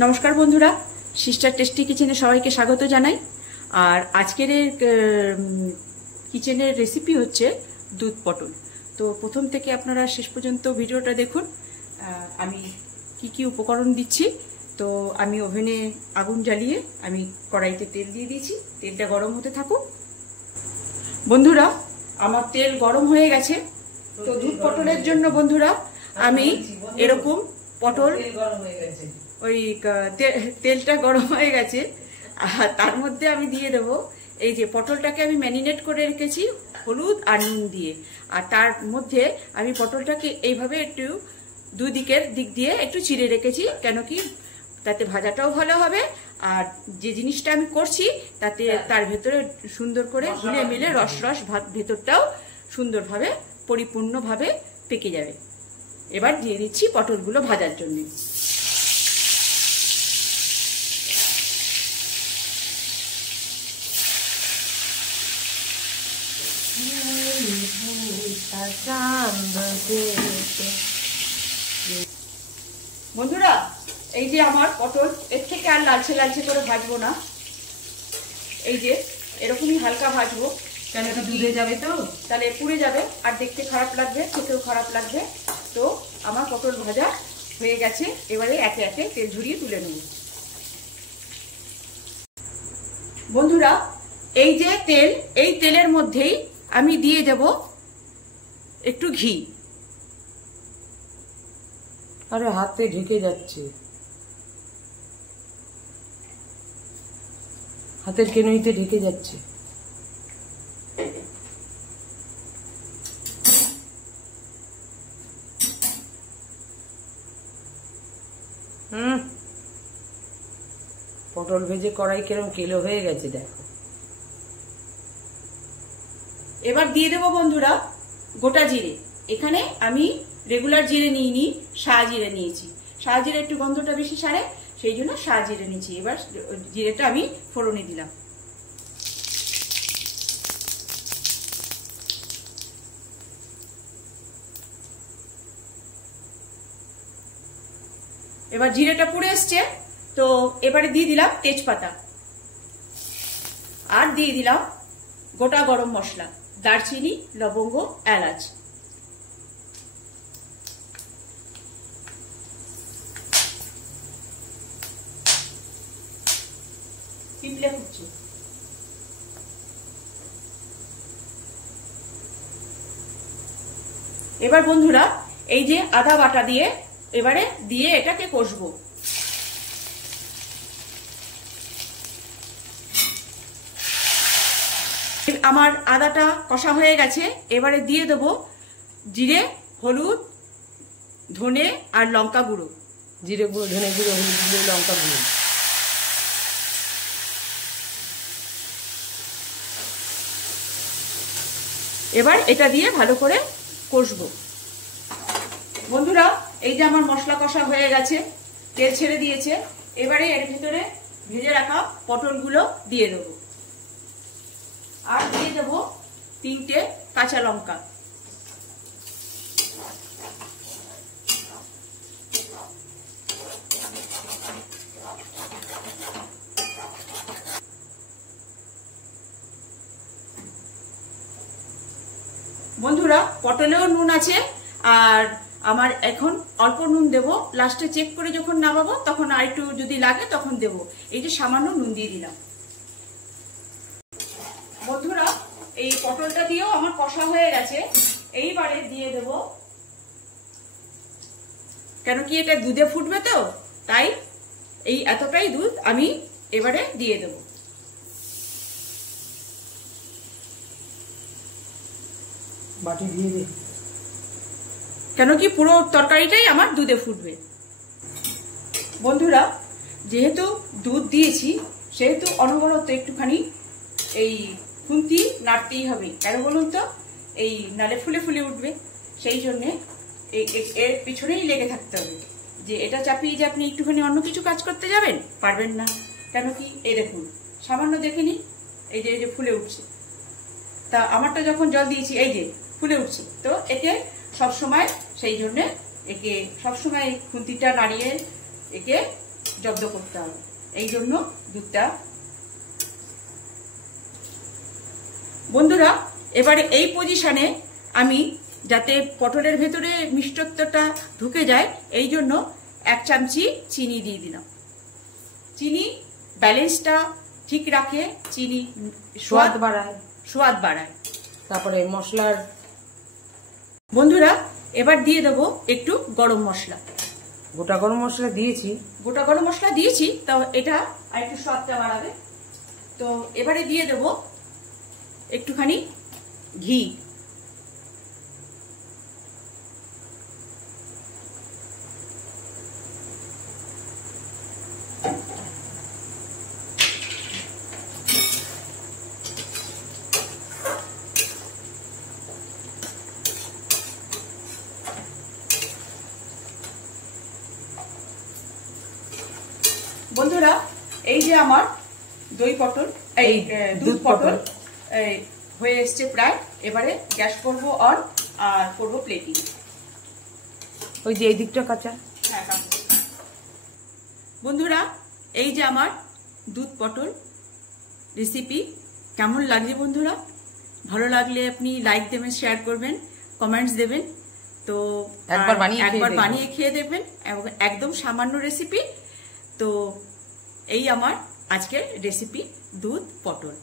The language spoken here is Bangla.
নমস্কার বন্ধুরা, সিস্টার টেস্টি কিচেনে সবাইকে স্বাগত জানাই। আর আজকের কিচেনের রেসিপি হচ্ছে দুধ পটল। তো প্রথম থেকে আপনারা শেষ পর্যন্ত ভিডিওটা দেখুন। আমি কি কি উপকরণ দিচ্ছি। তো আমি ওভেনে আগুন জ্বালিয়ে আমি কড়াইতে তেল দিয়ে দিয়েছি, তেলটা গরম হতে থাকুক। বন্ধুরা, আমার তেল গরম হয়ে গেছে। তো দুধ পটলের জন্য বন্ধুরা আমি এরকম পটল ওই তেলটা গরম হয়ে গেছে, আর তার মধ্যে আমি দিয়ে দেবো এই যে পটলটাকে আমি ম্যারিনেট করে রেখেছি হলুদ আর নুন দিয়ে। আর তার মধ্যে আমি পটলটাকে এইভাবে একটু দিক দিয়ে একটু চিড়ে রেখেছি, কেন কি তাতে ভাজাটাও ভালো হবে, আর যে জিনিসটা আমি করছি তাতে তার ভেতরে সুন্দর করে ঘুলে মিলে রস ভাত ভেতরটাও সুন্দরভাবে পরিপূর্ণভাবে পেকে যাবে। এবার দিয়ে দিচ্ছি পটলগুলো ভাজার জন্য। বন্ধুরা, এই যে আমার পটল, এর থেকে আর লালচে লালচে করে ভাজবো না, এই যে এরকমই হালকা ভাজবো, কেন এটা দুধে যাবে তো, তাহলে পুড়ে যাবে আর দেখতে খারাপ লাগবে, খেতেও খারাপ লাগবে। তো আমার পটল ভাজা হয়ে গেছে, এবারে একে একে তেল ঝরিয়ে তুলে নেব। বন্ধুরা, এই যে তেল, এই তেলের মধ্যেই আমি দিয়ে দেব একটু ঘি। আরে হাতে ঢেকে যাচ্ছে, হাতের কেনুইতে ঢেকে যাচ্ছে। পটল ভেজে কড়াই কিরম কেলো হয়ে গেছে দেখো। এবার দিয়ে দেবো বন্ধুরা গোটা জিরে। এখানে আমি রেগুলার জিরে নিইনি, শাহ জিরে নিয়েছি। শাহ জিরে একটু গন্ধটা বেশি সারে, সেই জন্য শাহ জিরে নিয়েছি। এবার জিরেটা আমি ফোড়নে দিলাম। এবার জিরেটা পুড়ে এসছে, তো এবারে দিয়ে দিলাম তেজপাতা, আর দিয়ে দিলাম গোটা গরম মশলা, দারচিনি, লবঙ্গ, এলাচ। পিপলে ফুটছে। এবার বন্ধুরা এই যে আদা বাটা দিয়ে এবারে দিয়ে এটাকে কষবো। আমার আদাটা কষা হয়ে গেছে, এবারে দিয়ে দেবো জিরে, হলুদ, ধনে আর লঙ্কা গুঁড়ো। জিরে গুঁড়ো, ধনে গুঁড়ো, হলুদ গুঁড়ো, লঙ্কা গুঁড়ো। এবার এটা দিয়ে ভালো করে কষবো। বন্ধুরা, এই যে আমার মশলা কষা হয়ে গেছে, তেল ছেড়ে দিয়েছে। এবারে এর ভিতরে ভেজে রাখা পটলগুলো দিয়ে দেবো, আর দিয়ে দেবো 3টে কাঁচা লঙ্কা। বন্ধুরা, পটলেও নুন আছে, আর আমার এখন অল্প নুন দেব, লাস্টে চেক করে যখন নামাবো তখন আর একটু যদি লাগে তখন দেব। এই যে সামান্য নুন দিয়ে দিলাম। বন্ধুরা, এই পটলটা দিয়েও আমার কষা হয়ে গেছে। এইবারে দিয়ে দেব, কেন কি এটা দুধে ফুটবে তো, তাই এই এতটাই দুধ আমি এবারে দিয়ে দেব। বাটি দিয়ে দে, কেন কি পুরো তরকারিটাই আমার দুধে ফুটবে। বন্ধুরা, যেহেতু দুধ দিয়েছি সেহেতু অনবরত একটুখানি এই খুন্তি নাড়তেই হবে, কেন বলুন তো, এই নালে ফুলে ফুলে উঠবে। সেই জন্যে এর পিছনেই লেগে থাকতে হবে, যে এটা চাপিয়ে যে আপনি একটুখানি অন্য কিছু কাজ করতে যাবেন, পারবেন না। কেন কি এই দেখুন, সামান্য দেখে নিন, এই যে ফুলে উঠছে। তা আমারটা যখন জল দিয়েছি এই যে ফুলে উঠছে, তো একে সবসময় সেই জন্যে একে সবসময় খুন্তিটা নাড়িয়ে একে জব্দ করতে হবে, এই জন্য দুধটা। বন্ধুরা, এবারে এই পজিশনে আমি, যাতে পটলের ভেতরে মিষ্টত্বটা ঢুকে যায়, এই জন্য 1 চামচি চিনি দিয়ে দিলাম। চিনি ব্যালেন্সটা ঠিক রাখে, চিনি স্বাদ বাড়ায়। তারপরে মশলার, বন্ধুরা এবার দিয়ে দেবো একটু গরম মশলা। গোটা গরম মশলা দিয়েছি, গোটা গরম মশলা দিয়েছি, তো এটা আর একটু স্বাদটা বাড়াবে। তো এবারে দিয়ে দেবো একটুখানি ঘি। বন্ধুরা, এই যে আমার দই পটল, এই দুধ পটল হয়ে এসছে প্রায়। এবারে গ্যাস করবো অন আর করবো প্লেটিং। ওই যে এই দিকটা কাঁচা। হ্যাঁ, বন্ধুরা এই যে আমার দুধ পটল রেসিপি কেমন লাগছে বন্ধুরা? ভালো লাগলে আপনি লাইক দেবেন, শেয়ার করবেন, কমেন্টস দেবেন। তো একবার বানিয়ে খেয়ে দেবেন, এবং একদম সামান্য রেসিপি। তো এই আমার আজকের রেসিপি দুধ পটল।